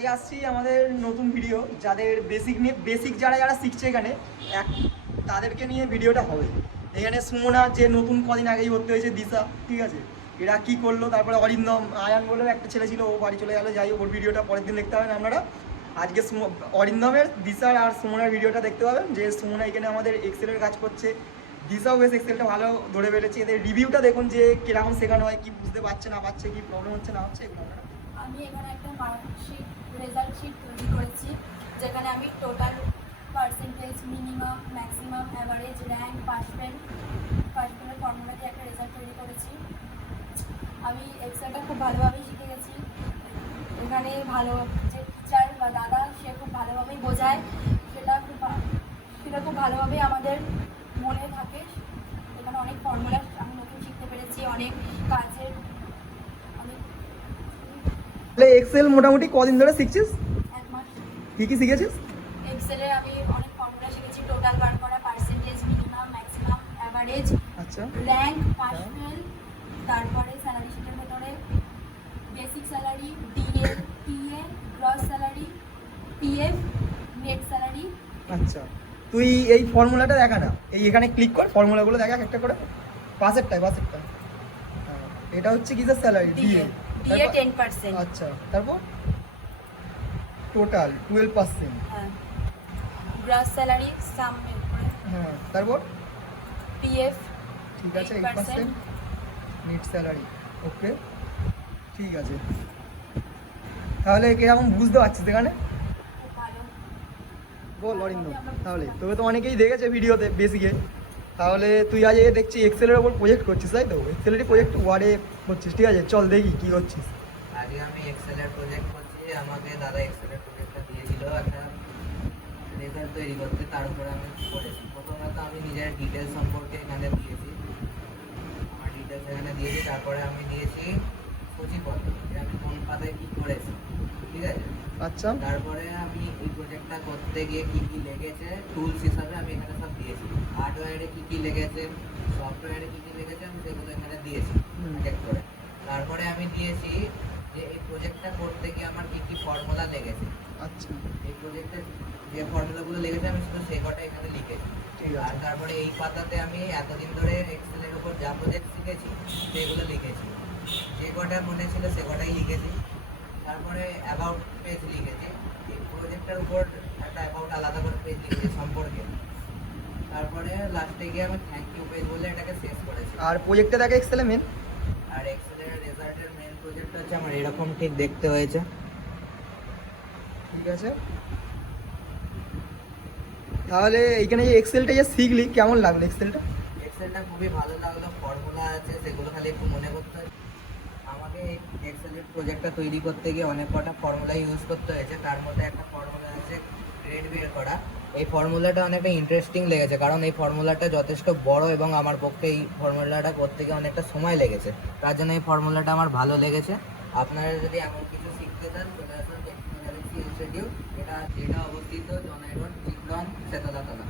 আজকে আসছি আমাদের নতুন ভিডিও, যাদের বেসিক যারা যারা শিখছে এখানে তাদেরকে নিয়ে ভিডিওটা হবে। এখানে সুমনা যে নতুন কদিন আগেই ভর্তি হয়েছে, দিশা, ঠিক আছে, এরা কি করলো, তারপরে অরিন্দম, আয়ান বলেও একটা ছেলে ছিল, ও বাড়ি চলে গেলো, যাই হোক, ওর ভিডিওটা পরের দিন দেখতে পাবেন আপনারা। আজকে অরিন্দমের, দিশার আর সুমনার ভিডিওটা দেখতে পাবেন, যে সুমনা এখানে আমাদের এক্সেলের কাজ করছে, দিশাও বেশ এক্সেলটা ভালো ধরে বেড়েছে। এদের রিভিউটা দেখুন যে কিরকম শেখানো হয়, কি বুঝতে পারছে না পারছে, কি প্রবলেম হচ্ছে না হচ্ছে, এগুলো আপনারা। আমি এখানে একটা মার্কশিট রেজাল্ট শিট তৈরি করেছি, যেখানে আমি total percentage, minimum, maximum, average, rank, pass ফেলের ফর্মুলা দিয়ে একটা রেজাল্ট তৈরি করেছি। আমি এক্সেলটা খুব ভালোভাবেই শিখে গেছি। এখানে ভালো যে টিচার বা দাদা, সে খুব ভালোভাবেই বোঝায়, সেটা খুব ভালোভাবেই আমাদের মনে থাকে। এখানে অনেক ফর্মুলা আমি নতুন শিখতে পেরেছি, অনেক কাজের এক্সেল মোটামুটি কদিন ধরে শিখছিস? 1 মাস। কি কি শিখেছিস? এক্সেলে আমি অনেক ফর্মুলা শিখেছি, টোটাল বার করা, পার্সেন্টেজ, মিনিমাম, ম্যাক্সিমাম, অ্যাভারেজ, আচ্ছা, র্যাঙ্ক, পাস ফেল, তারপরে স্যালারি শিটের ভেতরে basic salary, DA, TA, gross salary, PF, net salary. আচ্ছা, তুই এই ফর্মুলাটা দেখা না, এই এখানে ক্লিক কর, ফর্মুলাগুলো দেখা একটা করে, পাশেরটা। হ্যাঁ, এটা হচ্ছে কিসের স্যালারি? ডিএ 10%। আচ্ছা, তারপর টোটাল 12%। হ্যাঁ, গ্রস স্যালারি সাম এর পরে। হ্যাঁ, তারপর পিএফ ঠিক আছে 8%, নেট স্যালারি, ওকে, ঠিক আছে। তাহলে কিরকম বুঝতে পারছিস এখানে? খুব ভালো। বল অরিন্দম, তাহলে তোকে তো অনেকেই দেখেছে ভিডিওতে বেসিকে, তাহলে তুই আজ দেখছি এক্সেলের ওপর প্রজেক্ট করছিস, তাই তো? এক্সেলেরই প্রজেক্ট ওয়ার্ডে করছিস, ঠিক আছে, চল দেখি কি করছিস। আগে আমি এক্সেলের প্রজেক্ট করছি, আমাকে দাদা এক্সেলের প্রজেক্টটা দিয়েছিল একটা রেজাল্ট তৈরি করতে, তার উপরে আমি করেছি। প্রথমত আমি নিজের ডিটেলস সম্পর্কে এখানে দিয়েছি, আমার ডিটেলস এখানে দিয়েছি, তারপরে আমি দিয়েছি সূচিপত্র, যে আমি কোন পাতায় কী করেছি, ঠিক আছে। আচ্ছা, তারপরে আমি এই প্রজেক্টটা করতে গিয়ে কী কী লেগেছে টুলস হিসাবে আমি এখানে সব দিয়েছি, হার্ডওয়্যারে কী কী লেগেছে, সফটওয়্যারে কী কী লেগেছে, আমি সেগুলো এখানে দিয়েছি এক করে। তারপরে আমি দিয়েছি যে এই প্রজেক্টটা করতে গিয়ে আমার কী কী ফর্মুলা লেগেছে। আচ্ছা, এই প্রজেক্টে যে ফর্মুলাগুলো লেগেছে আমি শুধু সেই কটা এখানে লিখেছি। ঠিক আর আছে। তারপরে এই পাতাতে আমি এতদিন ধরে এক্সেলের উপর যা প্রজেক্ট শিখেছি সেগুলো লিখেছি, যে কটা মনে ছিল সে কটাই লিখেছি। তারপরে অ্যাবাউট পেজ লিখেছি, এই প্রজেক্টের উপর একটা অ্যাবাউট আলাদা করে পেজ লিখেছি সম্পর্কে। তারপরে লাস্টে গিয়ে আমি থ্যাংক ইউ পেজ বলে এটাকে শেষ করেছি। আর প্রজেক্টে দেখে এক্সেলে মেন, আর এক্সেলের রেজাল্টের মেন প্রজেক্ট হচ্ছে আমার এরকম ঠিক দেখতে হয়েছে। ঠিক আছে। তাহলে এইখানে যে এক্সেলটা যে শিখলি, কেমন লাগলো এক্সেলটা? এক্সেলটা খুবই ভালো লাগলো, ফর্মুলা আছে সেগুলো খালি একটু মনে করতে হয়। আমাকে এই এক্সেলের প্রজেক্টটা তৈরি করতে গিয়ে অনেক কটা ফর্মুলা ইউজ করতে হয়েছে, তার মধ্যে একটা ফর্মুলা আছে গ্রেড বের করা। এই ফর্মুলাটা অনেকটা ইন্টারেস্টিং লেগেছে, কারণ এই ফর্মুলাটা যথেষ্ট বড় এবং আমার পক্ষে এই ফর্মুলাটা করতে গিয়ে অনেকটা সময় লেগেছে, তার জন্য এই ফর্মুলাটা আমার ভালো লেগেছে। আপনারা যদি এমন কিছু শিখতে চান চলে আসুন টেকনিক্যাল ইনস্টিটিউট, এটা অবস্থিত জনাইরোড, চিত্রন, সেতলাতলা।